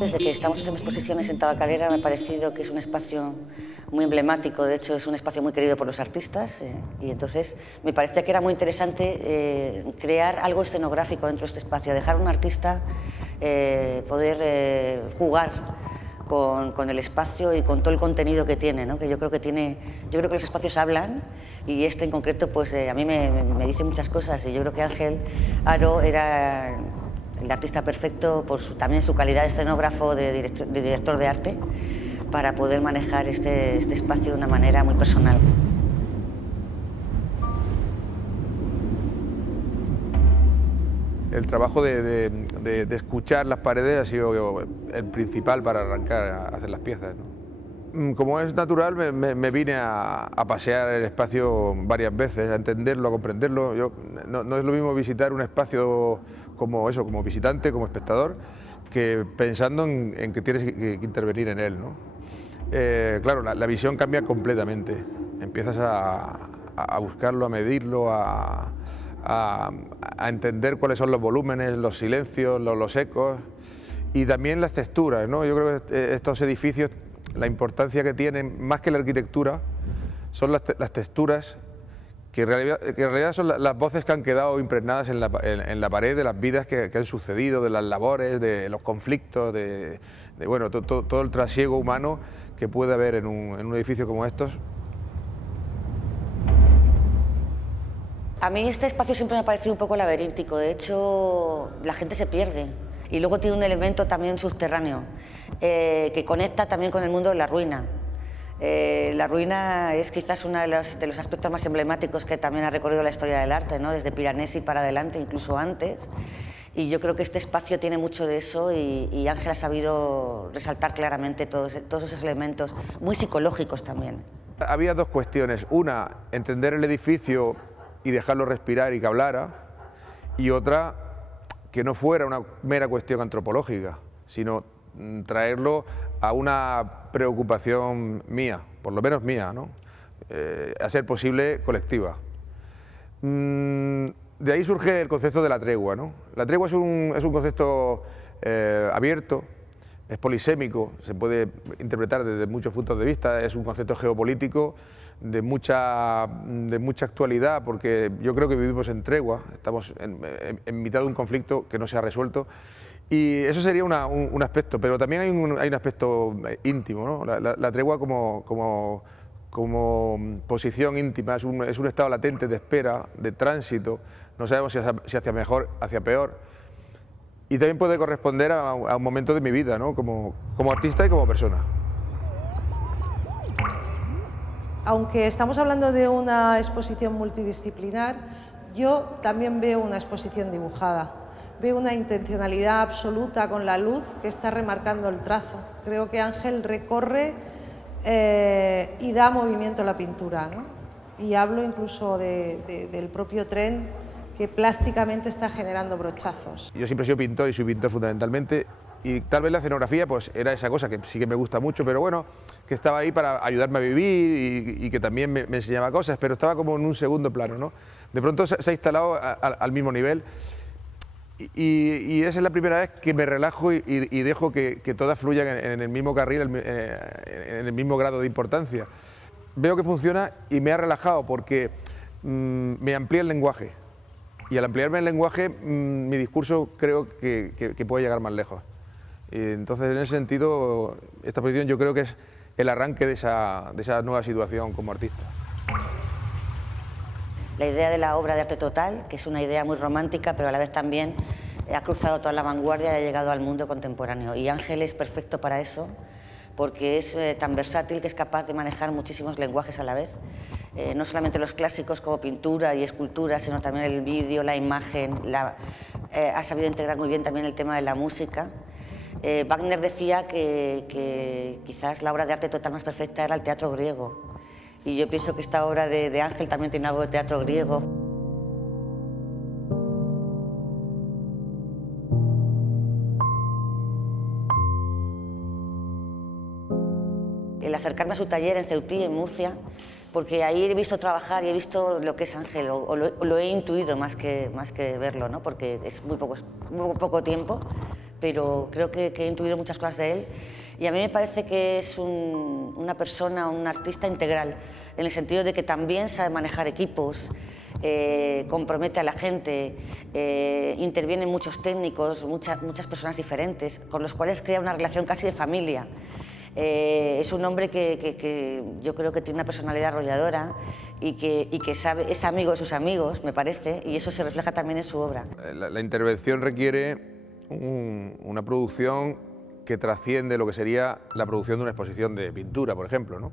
Desde que estamos haciendo exposiciones en Tabacalera me ha parecido que es un espacio muy emblemático, de hecho es un espacio muy querido por los artistas y entonces me parecía que era muy interesante crear algo escenográfico dentro de este espacio, dejar a un artista poder jugar con el espacio y con todo el contenido que tiene, ¿no? Que yo creo que los espacios hablan y este en concreto pues a mí me dice muchas cosas y yo creo que Ángel Aro era el artista perfecto por también su calidad de escenógrafo, de director de arte, para poder manejar este espacio de una manera muy personal. El trabajo de escuchar las paredes ha sido el principal para arrancar a hacer las piezas, ¿no? Como es natural, me vine a pasear el espacio varias veces, a entenderlo, a comprenderlo. No es lo mismo visitar un espacio como visitante, como espectador, que pensando en que tienes que intervenir en él, ¿no? Claro, la visión cambia completamente. Empiezas a buscarlo, a medirlo, a entender cuáles son los volúmenes, los silencios, los ecos y también las texturas, ¿no? Yo creo que estos edificios, la importancia que tienen, más que la arquitectura, son las texturas que en realidad son las voces que han quedado impregnadas en la pared de las vidas que han sucedido, de las labores, de los conflictos, de bueno, todo el trasiego humano que puede haber en un edificio como estos. A mí este espacio siempre me ha parecido un poco laberíntico, de hecho la gente se pierde y luego tiene un elemento también subterráneo que conecta también con el mundo de la ruina. La ruina es quizás uno de los aspectos más emblemáticos que también ha recorrido la historia del arte, ¿no? Desde Piranesi para adelante, incluso antes, y yo creo que este espacio tiene mucho de eso y Ángel ha sabido resaltar claramente todos esos elementos, muy psicológicos también. Había dos cuestiones, una, entender el edificio y dejarlo respirar y que hablara, y otra, que no fuera una mera cuestión antropológica, sino traerlo a una preocupación mía, por lo menos mía, ¿no? A ser posible colectiva. De ahí surge el concepto de la tregua, ¿no? La tregua es un concepto abierto, es polisémico, se puede interpretar desde muchos puntos de vista, es un concepto geopolítico de mucha actualidad, porque yo creo que vivimos en tregua, estamos en mitad de un conflicto que no se ha resuelto, y eso sería un aspecto, pero también hay un aspecto íntimo, ¿no? La tregua como posición íntima, es un estado latente de espera, de tránsito, no sabemos si hacia mejor, hacia peor, y también puede corresponder a un momento de mi vida, ¿no? Como artista y como persona. Aunque estamos hablando de una exposición multidisciplinar, yo también veo una exposición dibujada. Veo una intencionalidad absoluta con la luz que está remarcando el trazo. Creo que Ángel recorre y da movimiento a la pintura, ¿no? Y hablo incluso del propio tren que plásticamente está generando brochazos. Yo siempre he sido pintor y soy pintor fundamentalmente, y tal vez la escenografía pues era esa cosa que sí que me gusta mucho, pero bueno, que estaba ahí para ayudarme a vivir y que también me enseñaba cosas, pero estaba como en un segundo plano, ¿no? De pronto se ha instalado al mismo nivel y esa es la primera vez que me relajo y dejo que todas fluyan en el mismo carril, en el mismo grado de importancia. Veo que funciona y me ha relajado porque me amplía el lenguaje. Y al ampliarme el lenguaje, mi discurso creo que puede llegar más lejos. Y entonces, en ese sentido, esta exposición yo creo que es el arranque de esa nueva situación como artista. La idea de la obra de arte total, que es una idea muy romántica, pero a la vez también ha cruzado toda la vanguardia y ha llegado al mundo contemporáneo. Y Ángel es perfecto para eso, porque es tan versátil que es capaz de manejar muchísimos lenguajes a la vez. No solamente los clásicos como pintura y escultura, sino también el vídeo, la imagen. Ha sabido integrar muy bien también el tema de la música. Wagner decía que quizás la obra de arte total más perfecta era el teatro griego. Y yo pienso que esta obra de Ángel también tiene algo de teatro griego. El acercarme a su taller en Ceutí, en Murcia, porque ahí he visto trabajar y he visto lo que es Ángel, o lo he intuido más que verlo, ¿no? Porque es muy poco tiempo, pero creo que he intuido muchas cosas de él. Y a mí me parece que es una persona, un artista integral, en el sentido de que también sabe manejar equipos, compromete a la gente, intervienen muchos técnicos, muchas personas diferentes, con los cuales crea una relación casi de familia. Es un hombre que yo creo que tiene una personalidad arrolladora y que sabe, es amigo de sus amigos, me parece, y eso se refleja también en su obra. La intervención requiere una producción que trasciende lo que sería la producción de una exposición de pintura, por ejemplo, ¿no?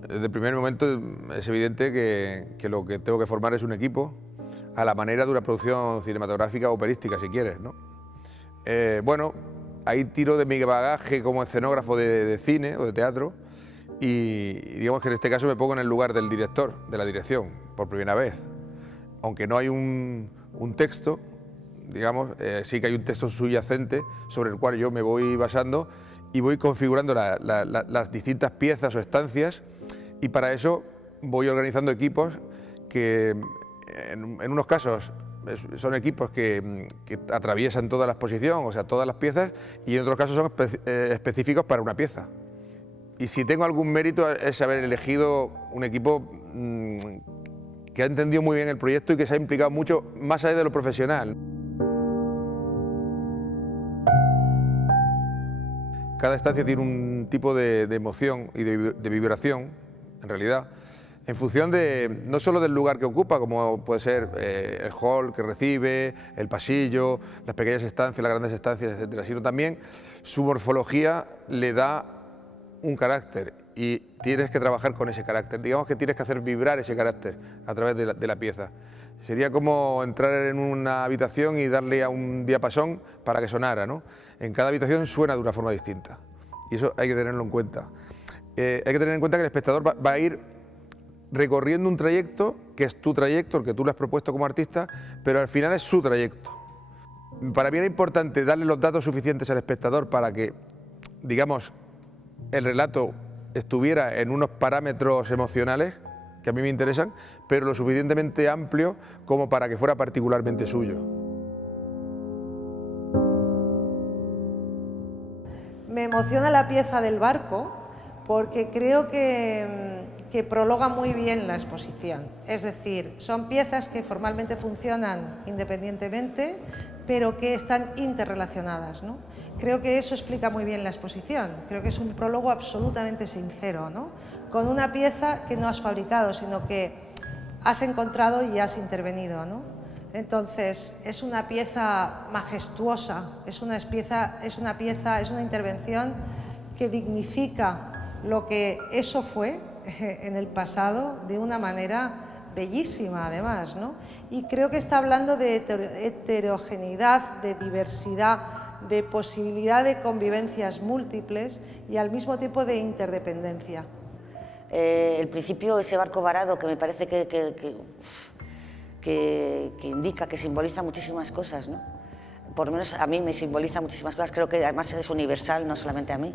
Desde el primer momento es evidente que lo que tengo que formar es un equipo a la manera de una producción cinematográfica o operística, si quieres, ¿no? Bueno, ahí tiro de mi bagaje como escenógrafo de cine o de teatro y digamos que en este caso me pongo en el lugar del director, de la dirección, por primera vez. Aunque no hay un texto, digamos, sí que hay un texto subyacente sobre el cual yo me voy basando y voy configurando las distintas piezas o estancias, y para eso voy organizando equipos que en unos casos son equipos que atraviesan toda la exposición, o sea, todas las piezas, y en otros casos son específicos para una pieza. Y si tengo algún mérito es haber elegido un equipo que ha entendido muy bien el proyecto y que se ha implicado mucho más allá de lo profesional. Cada estancia tiene un tipo de emoción y de vibración, en realidad, en función no solo del lugar que ocupa, como puede ser el hall que recibe, el pasillo, las pequeñas estancias, las grandes estancias, etcétera, sino también su morfología le da un carácter y tienes que trabajar con ese carácter. Digamos que tienes que hacer vibrar ese carácter a través de la pieza. Sería como entrar en una habitación y darle a un diapasón para que sonara, ¿no? En cada habitación suena de una forma distinta y eso hay que tenerlo en cuenta. Hay que tener en cuenta que el espectador va a ir recorriendo un trayecto que es tu trayecto, el que tú le has propuesto como artista, pero al final es su trayecto. Para mí era importante darle los datos suficientes al espectador para que, digamos, el relato estuviera en unos parámetros emocionales que a mí me interesan, pero lo suficientemente amplio como para que fuera particularmente suyo. Me emociona la pieza del barco porque creo que prologa muy bien la exposición. Es decir, son piezas que formalmente funcionan independientemente, pero que están interrelacionadas, ¿no? Creo que eso explica muy bien la exposición. Creo que es un prólogo absolutamente sincero, ¿no? Con una pieza que no has fabricado, sino que has encontrado y has intervenido, ¿no? Entonces, es una pieza majestuosa, es una intervención que dignifica lo que eso fue en el pasado de una manera bellísima, además, ¿no? Y creo que está hablando de heterogeneidad, de diversidad, de posibilidad de convivencias múltiples y al mismo tiempo de interdependencia. El principio, ese barco varado, que me parece que indica, que simboliza muchísimas cosas, ¿no? Por lo menos a mí me simboliza muchísimas cosas, creo que además es universal, no solamente a mí.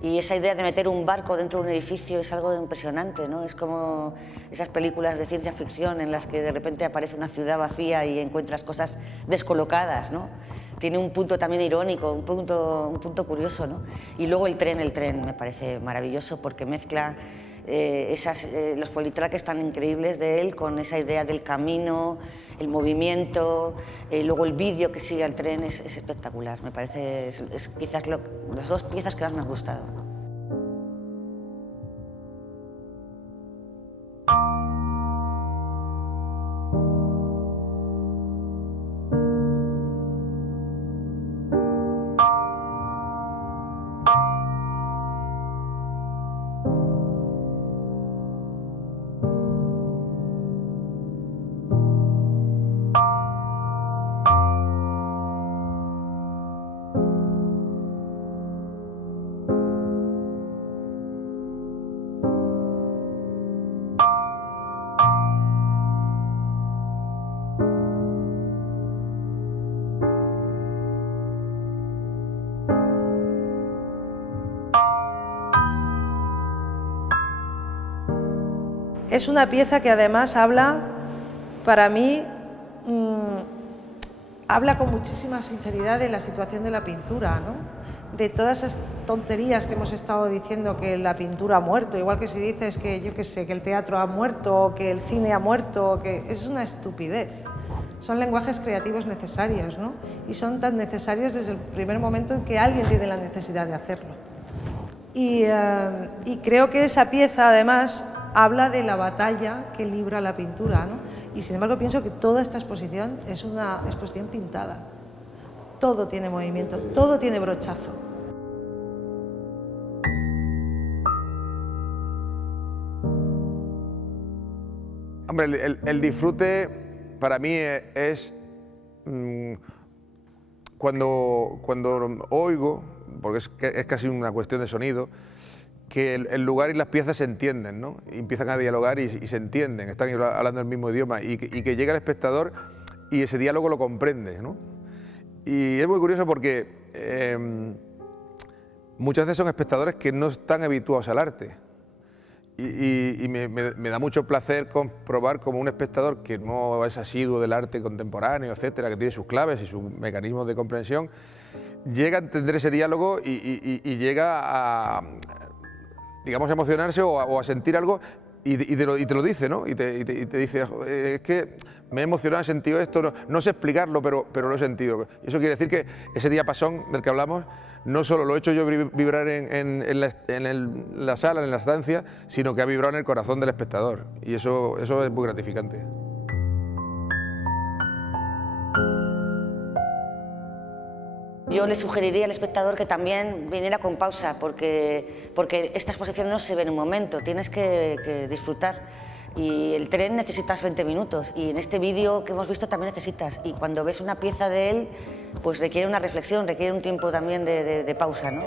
Y esa idea de meter un barco dentro de un edificio es algo impresionante, ¿no? Es como esas películas de ciencia ficción en las que de repente aparece una ciudad vacía y encuentras cosas descolocadas, ¿no? Tiene un punto también irónico, un punto curioso, ¿no? Y luego el tren me parece maravilloso porque mezcla los follitraques tan increíbles de él con esa idea del camino, el movimiento, luego el vídeo que sigue al tren es espectacular. Me parece, es quizás las dos piezas que más me han gustado. Es una pieza que además habla, para mí, habla con muchísima sinceridad de la situación de la pintura, ¿no? De todas esas tonterías que hemos estado diciendo, que la pintura ha muerto, igual que si dices que, yo qué sé, que el teatro ha muerto, o que el cine ha muerto, que es una estupidez. Son lenguajes creativos necesarios, ¿no? Y son tan necesarios desde el primer momento en que alguien tiene la necesidad de hacerlo. Y creo que esa pieza, además, habla de la batalla que libra la pintura, ¿no? Y sin embargo pienso que toda esta exposición es una exposición pintada. Todo tiene movimiento, todo tiene brochazo. Hombre, el disfrute para mí es cuando oigo, porque es casi una cuestión de sonido, que el lugar y las piezas se entienden, ¿no? Y empiezan a dialogar y se entienden, están hablando el mismo idioma y que llega el espectador y ese diálogo lo comprende, ¿no? Y es muy curioso porque muchas veces son espectadores que no están habituados al arte y me da mucho placer comprobar como un espectador que no es asiduo del arte contemporáneo, etcétera, que tiene sus claves y sus mecanismos de comprensión, llega a entender ese diálogo y llega a, digamos, a emocionarse o a sentir algo y te lo dice, ¿no? Y te dice, es que me he emocionado, he sentido esto, no sé explicarlo, pero lo he sentido. Y eso quiere decir que ese diapasón del que hablamos, no solo lo he hecho yo vibrar en la sala, en la estancia, sino que ha vibrado en el corazón del espectador. Y eso es muy gratificante. Yo le sugeriría al espectador que también viniera con pausa, porque esta exposición no se ve en un momento, tienes que disfrutar. Y el tren necesitas 20 minutos, y en este vídeo que hemos visto también necesitas. Y cuando ves una pieza de él, pues requiere una reflexión, requiere un tiempo también de pausa, ¿no?